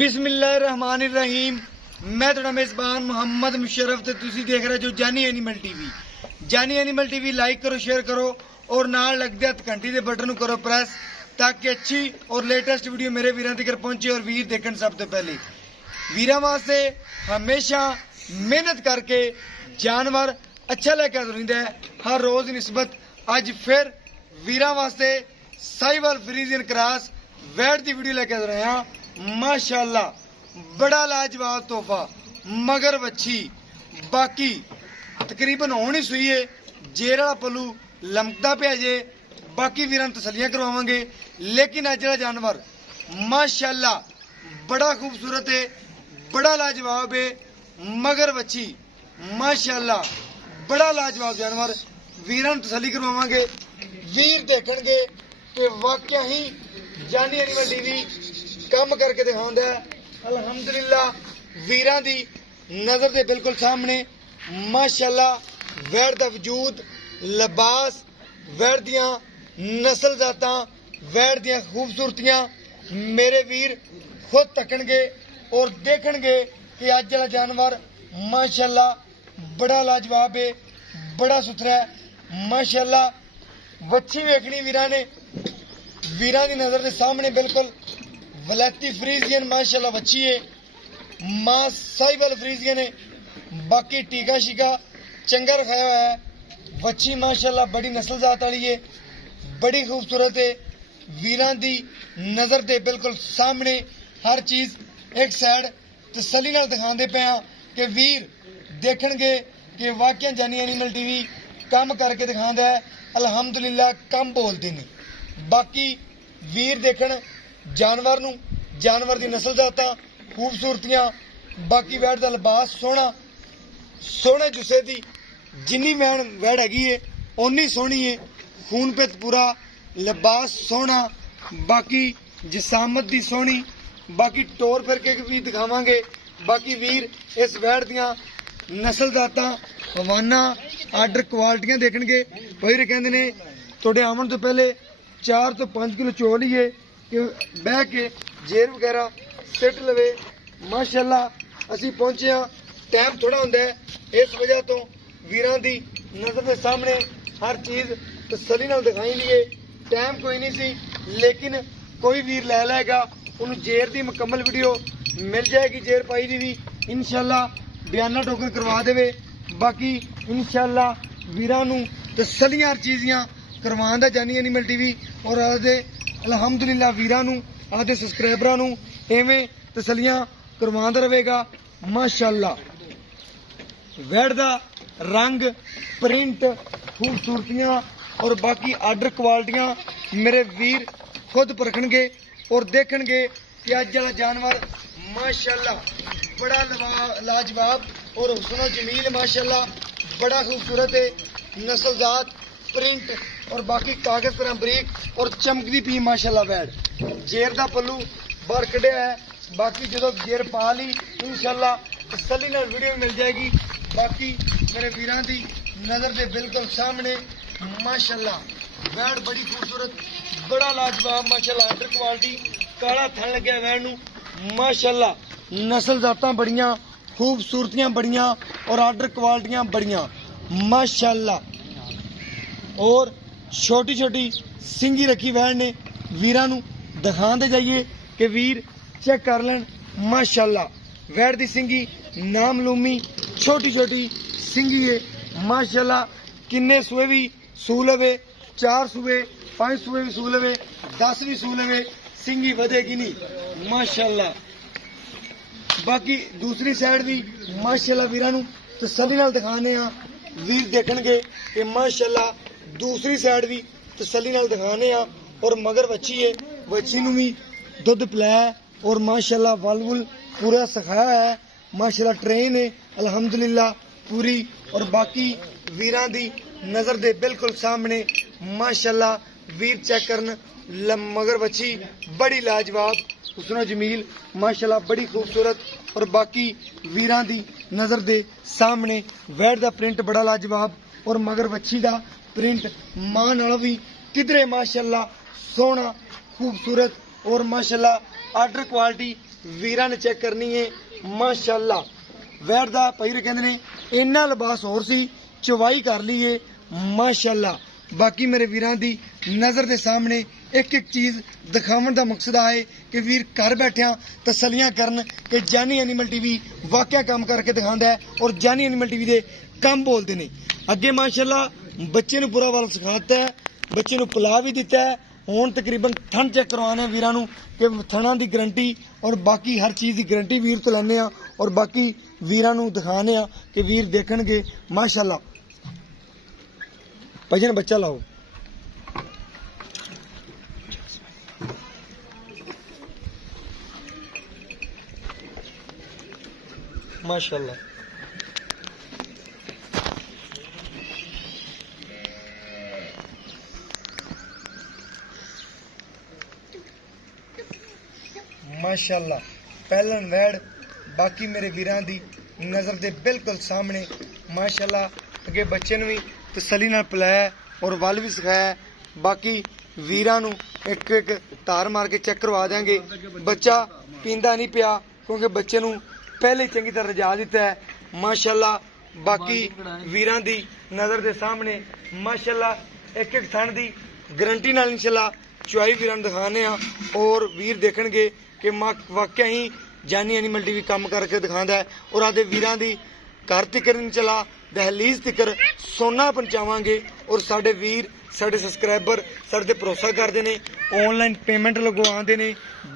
बिस्मिल्लाहिर्रहमानिर्रहीम। मैं थोड़ा मेज़बान मुहम्मद मुशर्रफ ते तुसी देख रहे जो जानी एनिमल टीवी। जानी एनिमल टीवी लाइक करो, शेयर करो और नाल लगदे हत्थ घंटी दे बटन करो प्रेस ताकि अच्छी और लेटेस्ट वीडियो मेरे वीरां तक पहुंचे और वीर देखण सब तो पहले। वीरां वास्ते हमेशा मेहनत करके जानवर अच्छा लेके आंदा है हर रोज निस्बत। अज फिर वीरां वास्ते साहिवाल फ्रीजियन क्रॉस वैट की वीडियो लेके आ रहे हैं। माशाअल्लाह बड़ा लाजवाब तोहफा मगर बच्ची बाकी तकरीबन होनी सुई है। जेर वाला पलू लमकदा पे जे बाकी वीरां तसलियां करवावांगे। लेकिन अज वाला जानवर माशाअल्लाह बड़ा खूबसूरत है, बड़ा लाजवाब है मगर बच्ची माशाअल्लाह बड़ा लाजवाब जानवर। वीरां तसली करवावांगे, वीर देखणगे कि वाकया ही जानी एनिमल टीवी कम करके दिखाउंदा है। अल्हम्दुलिल्लाह वीरां दी नजर दे बिल्कुल सामने माशाअल्लाह वैड़ दा वजूद, लिबास, वैड़ दियां नस्ल जातां, वैड़ दियां खूबसूरतियां मेरे वीर खुद तकणगे और देखणगे कि अज वाला जानवर माशाअल्लाह बड़ा लाजवाब है, बड़ा सुथरा है। माशाअल्लाह वच्छी वेखनी वीरां ने, वीरां दी नजर के सामने बिल्कुल वलैती फ्रीजियन माशाअल्लाह वच्छी है। मां साहिवाल फ्रीजियन है, बाकी टीका शीका चंगा रखाया हुआ है। वच्छी माशाअल्लाह बड़ी नस्ल जात वाली है, बड़ी खूबसूरत है। वीरां दी नजर दे बिल्कुल सामने हर चीज एक साइड तसली नाल दिखांदे पे हां कि वीर देखणगे कि वाकई जानी एनिमल टीवी कम करके दिखांदा है। अल्हम्दुलिल्लाह कम बोलदे ने। बाकी वीर देखण जानवर नूं, जानवर दी नस्ल जातां, खूबसूरतियां, बाकी वैड़ दा लिबास सोहना, सोहने जुस्से दी जिन्नी वैड़ हैगी है उन्नी सोहनी है। खून पे पूरा लिबास सोहना, बाकी जिसामत दी सोहनी, बाकी टोर फिर के भी दिखावांगे। बाकी वीर इस वैड़ दियां नस्ल जातां, हवाना, आर्डर क्वालिटियां देखणगे। वीर कहंदे ने तुहाडे आवन तो पहले 4 तो 5 किलो चो लीए कि बह के जेर वगैरह सिट लवे। माशाअल्लाह असी पहुंचे हाँ, टाइम थोड़ा हुंदा है, इस वजह तो वीरां दी नजर के सामने हर चीज तसली नाल दिखाई लीए। टाइम कोई नहीं सी, लेकिन कोई वीर लै लेगा उन्हें जेर दी मुकम्मल वीडियो मिल जाएगी। जेर पाई दी भी इंशाअल्लाह बयाना टोकन करवा देवे। बाकी इंशाअल्लाह वीरां नूं तसलियां हर चीज़ियां करवाउंदा जानी एनिमल टीवी और आदे अल्हम्दुलिल्लाह वीरां नूं आदे सबसक्राइबरां नूं एवें तसलियां करवाउंदा रहेगा। माशाअल्लाह वैड़ दा रंग, प्रिंट, खूबसूरतियां और बाकी आर्डर क्वालिटियां मेरे वीर खुद परखणगे और देखणगे कि अज वाला जानवर माशाअल्लाह बड़ा लाजवाब और हुस्न जमील माशाअल्लाह बड़ा खूबसूरत है। नस्लजात, प्रिंट और बाकी कागज तरह बरीक और चमकदी पी माशाअल्लाह वैड़। जेर दा पल्लू बाहर कढ़िया है। बाकी जो जेर पा ली इंशाअल्लाह तसल्ली नाल वीडियो मिल जाएगी। बाकी मेरे वीरां दी नजर दे बिल्कुल सामने माशाअल्लाह वैड़ बड़ी खूबसूरत, बड़ा लाजवाब माशाअल्लाह आर्डर क्वालिटी, काला थन लग्या वैड़ नूं माशाअल्लाह। नस्ल जातां बड़ियां, खूबसूरतियां बड़ियां और आर्डर क्वालिटियां बड़ियां माशाअल्लाह। और छोटी छोटी सिंगी रखी वैड़ ने। वीरां नूं दिखांदे जाइए कि वीर चेक कर लैन। माशाअल्लाह वैड़ दी सिंगी नामलूमी छोटी छोटी सिंगी है माशाअल्लाह। किन्ने सूए भी सू लवे, 4 सूए, 5 सूए भी सू लवे, 10 भी सू लवे, सिंगी वधेगी नहीं माशाअल्लाह। बाकी दूसरी साइड भी माशाअल्लाह वीरां नूं तसल्ली नाल दिखाने आ। वीर देखणगे कि माशाअल्लाह दूसरी साइड भी तसल्ली नाल दिखाने आ। और मगर वच्छी है, वच्छी नूं भी दुध पिलाया और माशाअल्लाह वल वुल पूरा सिखाया है माशाअल्लाह। ट्रेन है अल्हम्दुलिल्लाह पूरी। और बाकी वीरां दी नजर दे बिल्कुल सामने माशाअल्लाह वीर चेक करन। मगर वच्छी बड़ी लाजवाब, हुस्न जमील माशाअल्लाह बड़ी खूबसूरत। और बाकी वीरां दी नजर दे सामने वैड़ दा प्रिंट बड़ा लाजवाब और मगर वच्छी दा प्रिंट मां नालों भी किधरे माशाअल्लाह सोहना, खूबसूरत और माशाअल्लाह आर्डर क्वालिटी ਵੀਰਾਂ ਨੇ ਚੈੱਕ ਕਰਨੀ ਹੈ ਮਾਸ਼ਾਅੱਲਾ। ਵੈੜ ਦਾ ਭਾਈ ਕਹਿੰਦੇ ਨੇ ਇੰਨਾ ਲਿਬਾਸ ਹੋਰ ਸੀ, ਚਵਾਈ ਕਰ ਲਈਏ ਮਾਸ਼ਾਅੱਲਾ। ਬਾਕੀ ਮੇਰੇ ਵੀਰਾਂ ਦੀ ਨਜ਼ਰ ਦੇ ਸਾਹਮਣੇ ਇੱਕ ਇੱਕ ਚੀਜ਼ ਦਿਖਾਉਣ ਦਾ ਮਕਸਦ ਹੈ ਕਿ ਵੀਰ ਘਰ ਬੈਠਿਆਂ ਤਸੱਲੀਆਂ ਕਰਨ ਕਿ ਜਾਨੀ ਐਨੀਮਲ ਟੀਵੀ ਵਾਕਿਆ ਕੰਮ ਕਰਕੇ ਦਿਖਾਉਂਦਾ ਹੈ ਔਰ ਜਾਨੀ ਐਨੀਮਲ ਟੀਵੀ ਦੇ ਕੰਮ ਬੋਲਦੇ ਨੇ। ਅੱਗੇ ਮਾਸ਼ਾਅੱਲਾ ਬੱਚੇ ਨੂੰ ਪੂਰਾ ਵੱਲ ਸਿਖਾਤਾ ਹੈ, ਬੱਚੇ ਨੂੰ ਪਿਲਾ ਵੀ ਦਿੱਤਾ ਹੈ। ਹੁਣ ਤਕਰੀਬਨ ਥਣ ਚੈੱਕ ਕਰਵਾਉਣੇ ਵੀਰਾਂ ਨੂੰ ਕਿ ਥਣਾਂ ਦੀ ਗਰੰਟੀ ਔਰ ਬਾਕੀ ਹਰ ਚੀਜ਼ ਦੀ ਗਰੰਟੀ ਵੀਰ ਤੋਂ ਲੈਂਦੇ ਆ ਔਰ ਬਾਕੀ ਵੀਰਾਂ ਨੂੰ ਦਿਖਾਣੇ ਆ ਕਿ ਵੀਰ ਦੇਖਣਗੇ ਮਾਸ਼ਾਅੱਲਾ। ਭਾਈਜਾਨ ਬੱਚਾ ਲਾਓ। माशाल्लाह माशाल्लाह पहलन वैड़ बाकी मेरे वीरां दी नज़र दे बिल्कुल सामने माशाल्लाह। अगे बच्चे नूं भी तसल्ली नाल पिलाया और वल भी सिखाया। बाकी वीरां नूं एक एक तार मार के चेक करवा देंगे। बच्चा पींदा नहीं पिया क्योंकि बच्चे नूं पहले चंगी तरह रजा दिता है माशाअल्लाह। बाकी वीरां दी नज़र दे सामने माशाअल्लाह एक एक थन दी गारंटी नाल इंशाअल्लाह चुआई वीरां नूं दिखाने आ और वीर देखणगे कि वाकई ही जानी एनिमल टीवी काम करके दिखांदा है। और आदे वीरां दी घर तिकर इंशाअल्लाह दहलीज तिकर सोना पहुंचावांगे और साडे वीर साडे सबसक्राइबर साडे ते भरोसा करदे ने, ऑनलाइन पेमेंट लगवांदे ने,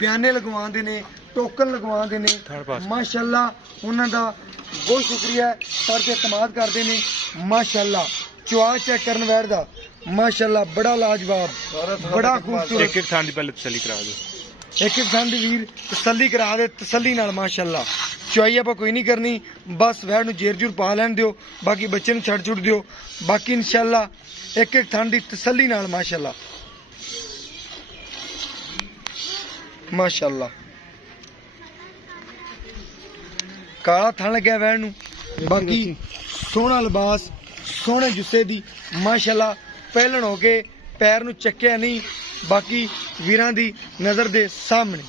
बयाने लगवांदे ने, टोकन लगवांदे ने माशाअल्लाह। उन्हां दा बहुत शुक्रिया है, साडे ते इतमाद करदे ने माशाअल्लाह। चुआ चेक करन वैर दा माशाअल्लाह बड़ा लाजवाब बड़ा खूबसूरत। एक एक थान दी पहले तसल्ली करा दो, एक एक थान दी वीर तसल्ली करा दे तसल्ली नाल माशाअल्लाह। चुआई आपां कोई नहीं करनी, बस वैर नूं जेर जूर पा लैण दिओ, बाकी बच्चे नूं छड़ छुड़ दिओ। बाकी इंशाअल्लाह एक एक थान दी तसल्ली नाल माशाअल्लाह माशाअल्लाह। काला थन लग्या वैन नूं, बाकी सोहना लिबास सोहने जुस्से दी माशाअल्लाह। पहलन हो के पैर नूं चक्या नहीं, बाकी वीरां दी नज़र दे सामने।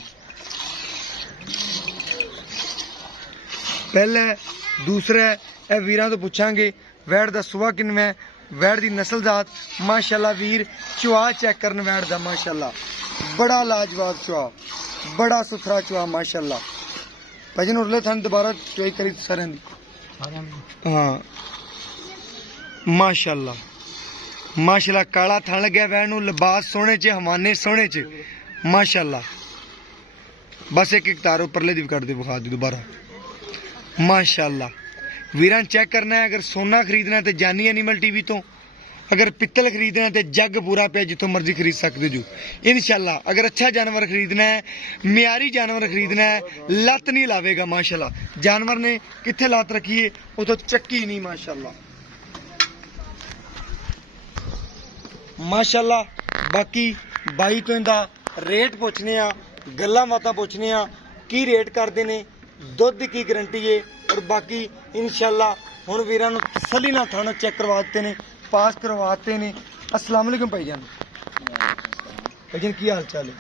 पहला दूसरा ए वीरां तो पुछांगे वैड़ दा सुबह किनवा, वैड़ दी नस्ल जात माशाअल्लाह। वीर चुआ चेक करन वैड़ दा माशाअल्लाह बड़ा लाजवाब चुआ, बड़ा सुथरा चुआ माशाअल्लाह। भजन उरले थान दोबारा चुआई करी सारे दी हाँ माशाअल्लाह माशाअल्लाह। काला थन लग्या वैन नूं, लिबास सोहने च, हवाने सोहने च माशाअल्लाह। बस एक एक तार उपरले दी भी कट दे विखा दी दोबारा माशाअल्लाह। वीरां चेक करना है, अगर सोना खरीदना है तो जानी एनिमल टीवी तो, अगर पित्तल खरीदना है तो जग पूरा पे जितों मर्जी खरीद सकते जो इंशाअल्लाह। अगर अच्छा जानवर खरीदना है, मियारी जानवर खरीदना है, लत नहीं लावेगा माशाअल्लाह। जानवर ने कित्थे लत रखी है वो तो चक्की नहीं माशाअल्लाह माशाअल्लाह। बाकी बाई तो इनका रेट पूछने आ, गल्लां बातां पूछने आ की रेट करते ने, दुध की गारंटी है और बाकी इंशाअल्लाह हुण वीरां नूं तसल्ली नाल थाना चेक करवा दित्ते ने, पास करवाते ने। अस्सलाम वालेकुम भाईजान। भाईजान की हाल चाल है?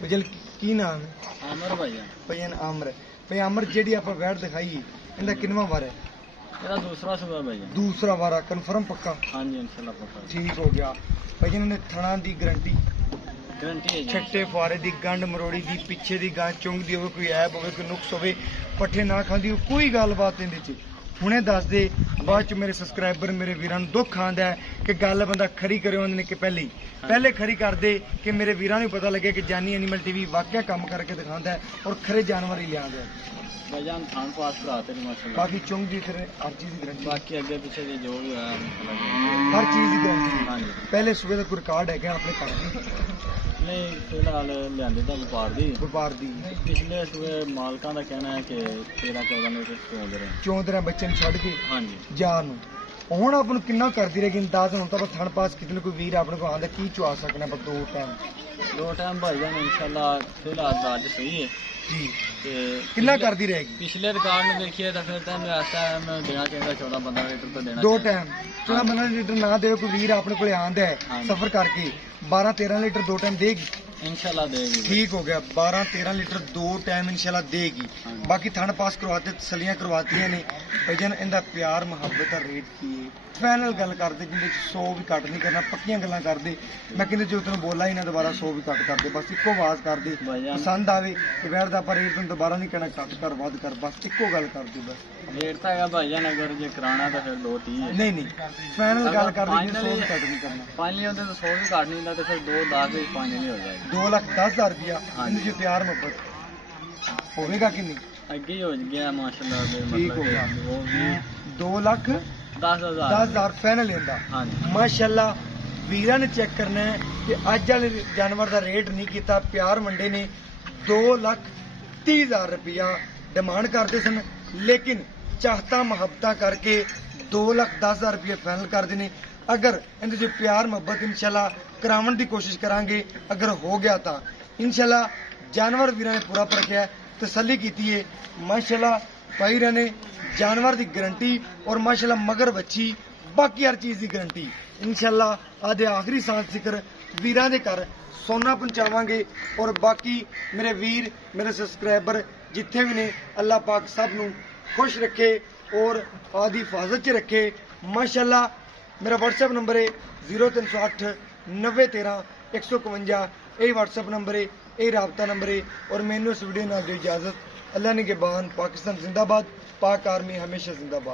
भाईजान की नाम है? आमर भाईजान। भाईजान आमर। भाई आमर जेडी आपां वैड़ दिखाई इनका किनवा वार है? मेरा दूसरा सुबह भाईजान। दूसरा वारा कन्फर्म पक्का? हाँ जी इंशाल्लाह पक्का। ठीक हो गया भाईजान। इन्हें थणा दी गारंटी गारंटी है जी। छट्टे फारे दी गंढ मरोड़ी दी पिछे दी गां चुंगदी होवे, कोई ऐब होवे, कोई नुक्स होवे, पट्ठे ना खांदी हो, कोई गलबात इहदे च हुणे दस दे। बाद च मेरे सबसक्राइबर मेरे वीरां नूं दुख आंदा है कि गल बंदा खरी करे होंदे ने कि पहले खरी कर दे कि मेरे वीरां नूं पता लगे कि जानी एनिमल टीवी वाकई काम करके दिखांदा है और खरे जानवर ही लियांदा है। भाईजान थान पास कराते हैं माशाल्लाह। बाकी चुंगदी फिर हर चीज़ की गारंटी, बाकी अगे पीछे से जो भी है हर चीज़ की गारंटी। हाँ जी। पहले सुबह का कोई रिकॉर्ड है क्या अपने घर नहीं फिलहाल लियांदे दा व्यापार दी व्यापार दी? पिछले सुबह मालकां दा कहना है कि 13-14 लीटर चोंद रहे। चौंद रहे बच्चे छड़ के हाँ जी जार नूं ਹੁਣ ਆਪਾਂ ਨੂੰ ਕਿੰਨਾ ਕਰਦੀ ਰਹੇਗੀ ਅੰਦਾਜ਼? ਹੁਣ ਤਾਂ ਆਪਾਂ ਥਣ ਪਾਸ ਕਿਤੇ ਕੋਈ ਵੀਰ ਆਪਣੇ ਕੋਲ ਆਂਦਾ ਕੀ ਚੁਆ ਸਕਣਾ ਆਪਾਂ ਦੋ ਟਾਈਮ ਭਾਈਜਾਨ इंशाल्लाह फिलहाल तो अज सही है ਜੀ। ते ਕਿੰਨਾ ਕਰਦੀ ਰਹੇਗੀ? पिछले रिकॉर्ड में देखिए तो फिर तो मैं ऐसा मैं देना चाहिए 14-15 लीटर तो देना ਦੋ ਟਾਈਮ 14-15 ਲੀਟਰ ਨਾ ਦੇਵੇ ਕੋਈ ਵੀਰ ਆਪਣੇ ਕੋਲੇ ਆਂਦਾ ਹੈ ਹਾਂਜੀ। ਸਫਰ ਕਰਕੇ 12-13 ਲੀਟਰ ਦੋ ਟਾਈਮ ਦੇਗੀ? इंशाल्लाह देगी। ठीक हो गया। 12-13 लीटर 2 टाइम इंशाल्लाह देगी। हाँ। बाकी थन पास करवाते तसलियां करवातियां ने भजन इंदा प्यार मुहब्बत दा रेट की है फाइनल गल करदे जिंदे 100 भी कट नहीं करना पक्कियां गल्लां करदे मैं कहंदे जो तैनूं बोला ही ना दोबारा 100 भी कट कर दे बस इक्को आवाज कर दे भाईजान। पसंद आवे ते बैठ दा पर रेट तैनूं दोबारा नहीं कहना कट कर वध कर बस इक्को गल कर दे बस रेट तो है भाईजान, अगर जे कराना तो फिर 230 है। नहीं नहीं फाइनल गल कर दे 100 भी कट नहीं करना। फाइनली होते तो 100 भी काट नहीं था तो फिर 210 भी फाइनली हो जाएगी। 2,10,000 रुपया हाँ इंदे जी। जो प्यार मुहब्बत होवेगा कि नहीं? अगे ही हो गया माशाल्लाह दे, ठीक हो मतलब गया। कि वो भी 2,10,000 10,000 फाइनल लेंदा हाँ जी। माशाल्लाह वीरा ने चेक करना है कि अज वाले जानवर का रेट नहीं किया प्यार मंडे ने 2,30,000 रुपया डिमांड करते सन लेकिन चाहता मुहब्बत करके 2,10,000 रुपये फाइनल करते हैं। अगर इनके जो प्यार मुहब्बत इंशाल्लाह करावन की कोशिश करांगे अगर हो गया तो इंशाल्लाह जानवर वीरा ने पूरा परखिया तसल्ली की है माशाल्लाह भाई ने जानवर की गारंटी और माशाल्लाह मगर बच्ची बाकी हर चीज़ की गारंटी इंशाल्लाह आदे आखिरी सांस जिक्र वीरां दे घर सोना पहुंचावांगे और बाकी मेरे वीर मेरे सब्सक्राइबर जिथे भी ने अल्लाह पाक सब नूं खुश रखे और आदि हिफाजत च रखे माशाल्लाह। मेरा व्हाट्सएप नंबर है 0308 90 13 151 यही व्हाट्सएप नंबर है यही राबता नंबर है और मैनू इस वीडियो नाल दी इजाजत। अल्लाह ने के बान पाकिस्तान जिंदाबाद पाक आर्मी हमेशा जिंदाबाद।